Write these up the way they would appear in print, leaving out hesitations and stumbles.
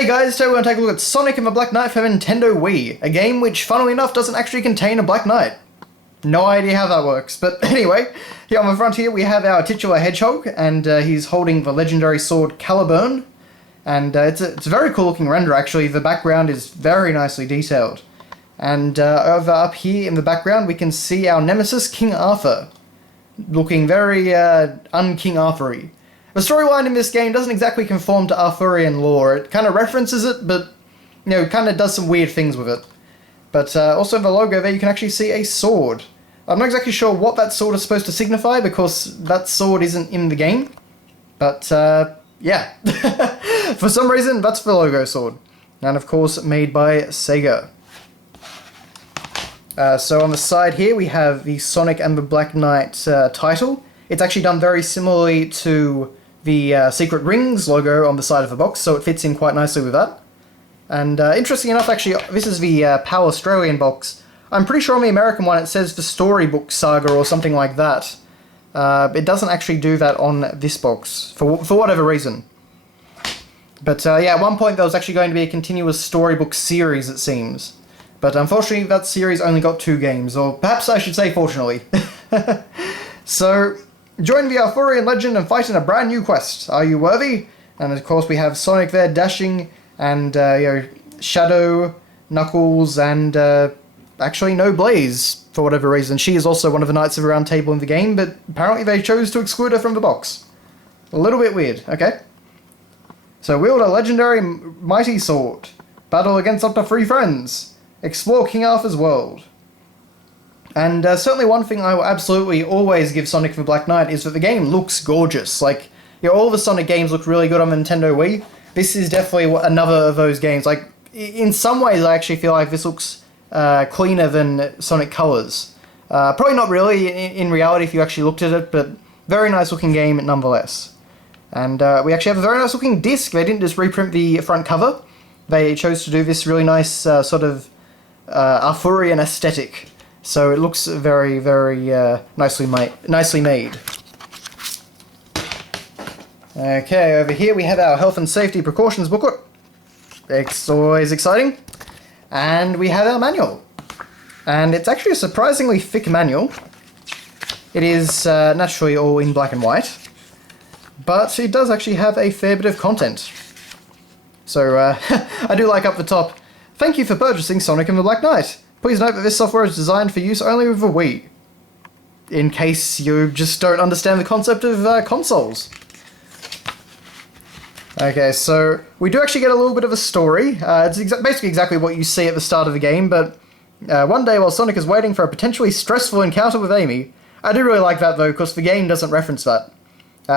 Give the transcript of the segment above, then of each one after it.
Hey guys, today we're going to take a look at Sonic and the Black Knight for Nintendo Wii, a game which, funnily enough, doesn't actually contain a Black Knight. No idea how that works, but anyway, here on the front here we have our titular hedgehog, and he's holding the legendary sword Caliburn, and it's a very cool looking render actually. The background is very nicely detailed. And over up here in the background we can see our nemesis King Arthur, looking very un-King Arthur-y. The storyline in this game doesn't exactly conform to Arthurian lore. It kind of references it, but, you know, kind of does some weird things with it. But also in the logo there you can actually see a sword. I'm not exactly sure what that sword is supposed to signify because that sword isn't in the game. But, yeah. For some reason, that's the logo sword. And of course, made by Sega. So on the side here we have the Sonic and the Black Knight title. It's actually done very similarly to the Secret Rings logo on the side of the box, so it fits in quite nicely with that. And interesting enough, actually, this is the PAL Australian box. I'm pretty sure on the American one it says the Storybook Saga or something like that. It doesn't actually do that on this box, for whatever reason. But yeah, at one point there was actually going to be a continuous Storybook Series, it seems. But unfortunately that series only got 2 games, or perhaps I should say fortunately. So, join the Arthurian legend and fight in a brand new quest. Are you worthy? And of course we have Sonic there dashing, and you know, Shadow, Knuckles, and actually no Blaze, for whatever reason. She is also one of the Knights of the Round Table in the game, but apparently they chose to exclude her from the box. A little bit weird, okay? So wield a legendary mighty sword. Battle against up to 3 friends. Explore King Arthur's world. And certainly one thing I will absolutely always give Sonic the Black Knight is that the game looks gorgeous. Like, you know, all the Sonic games look really good on the Nintendo Wii. This is definitely another of those games. Like, in some ways I actually feel like this looks cleaner than Sonic Colors. Probably not really in reality if you actually looked at it, but very nice looking game nonetheless. And we actually have a very nice looking disc. They didn't just reprint the front cover. They chose to do this really nice sort of Arthurian aesthetic. So it looks very, very nicely made. Okay, over here we have our health and safety precautions booklet. It's always exciting. And we have our manual. And it's actually a surprisingly thick manual. It is naturally all in black and white. But it does actually have a fair bit of content. So, I do like up the top, thank you for purchasing Sonic and the Black Knight. Please note that this software is designed for use only with the Wii. In case you just don't understand the concept of consoles. Okay, so we do actually get a little bit of a story. It's basically exactly what you see at the start of the game, but one day while Sonic is waiting for a potentially stressful encounter with Amy, I do really like that though, because the game doesn't reference that.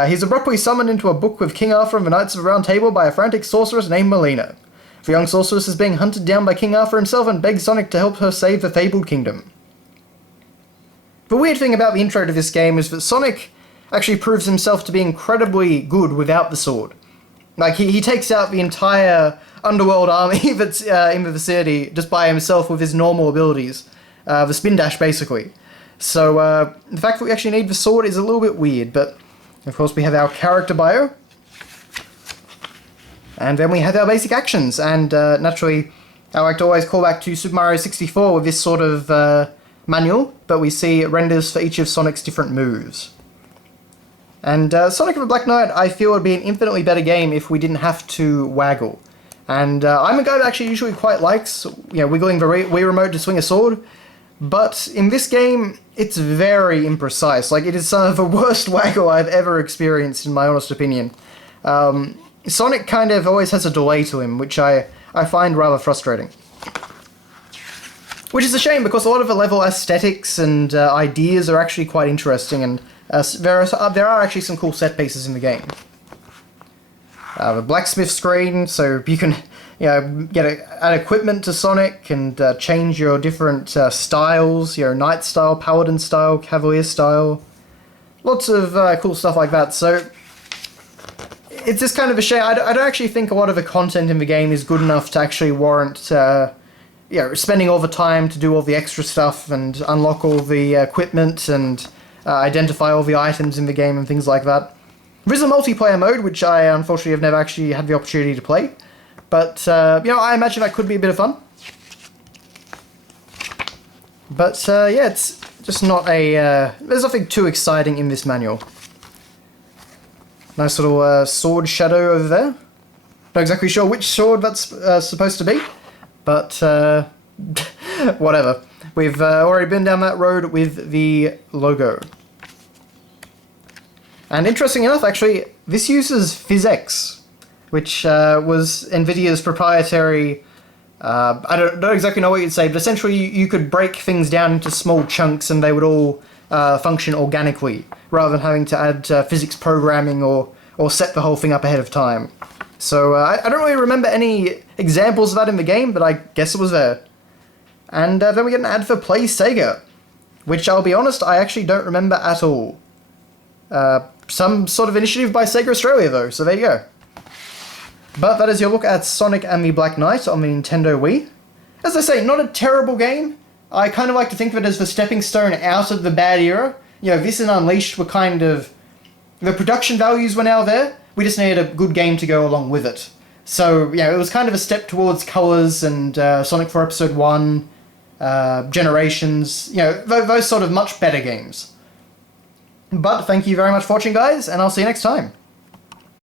He's abruptly summoned into a book with King Arthur and the Knights of the Round Table by a frantic sorceress named Melina. The young sorceress is being hunted down by King Arthur himself and begs Sonic to help her save the fabled kingdom. The weird thing about the intro to this game is that Sonic actually proves himself to be incredibly good without the sword. Like, he takes out the entire underworld army that's in the vicinity just by himself with his normal abilities. The spin dash, basically. So, the fact that we actually need the sword is a little bit weird, but of course we have our character bio. And then we have our basic actions, and naturally, I like to always call back to Super Mario 64 with this sort of manual, but we see renders for each of Sonic's different moves. And Sonic and the Black Knight, I feel, would be an infinitely better game if we didn't have to waggle. And I'm a guy that actually usually quite likes, you know, wiggling the Wii Remote to swing a sword, but in this game, it's very imprecise. Like, it is some of the worst waggle I've ever experienced, in my honest opinion. Sonic kind of always has a delay to him, which I find rather frustrating. Which is a shame, because a lot of the level aesthetics and ideas are actually quite interesting, and there are actually some cool set pieces in the game. The blacksmith screen, so you can add equipment to Sonic and change your different styles, your Knight style, Paladin style, Cavalier style. Lots of cool stuff like that, so it's just kind of a shame. I don't actually think a lot of the content in the game is good enough to actually warrant spending all the time to do all the extra stuff and unlock all the equipment and identify all the items in the game and things like that. There is a multiplayer mode, which I unfortunately have never actually had the opportunity to play, But, you know, I imagine that could be a bit of fun. But, yeah, it's just not a... there's nothing too exciting in this manual. Nice little sword shadow over there. Not exactly sure which sword that's supposed to be, but whatever. We've already been down that road with the logo. And interesting enough, actually, this uses PhysX, which was NVIDIA's proprietary... I don't exactly know what you'd say, but essentially you could break things down into small chunks and they would all function organically, rather than having to add physics programming or set the whole thing up ahead of time. So I don't really remember any examples of that in the game, but I guess it was there. And then we get an ad for Play Sega, which I'll be honest, I actually don't remember at all. Some sort of initiative by Sega Australia though, so there you go. But that is your look at Sonic and the Black Knight on the Nintendo Wii. As I say, not a terrible game. I kind of like to think of it as the stepping stone out of the bad era. You know, this and Unleashed were kind of... the production values were now there. We just needed a good game to go along with it. So, yeah, it was kind of a step towards Colors and Sonic 4 Episode 1, Generations, you know, those sort of much better games. But thank you very much for watching, guys, and I'll see you next time.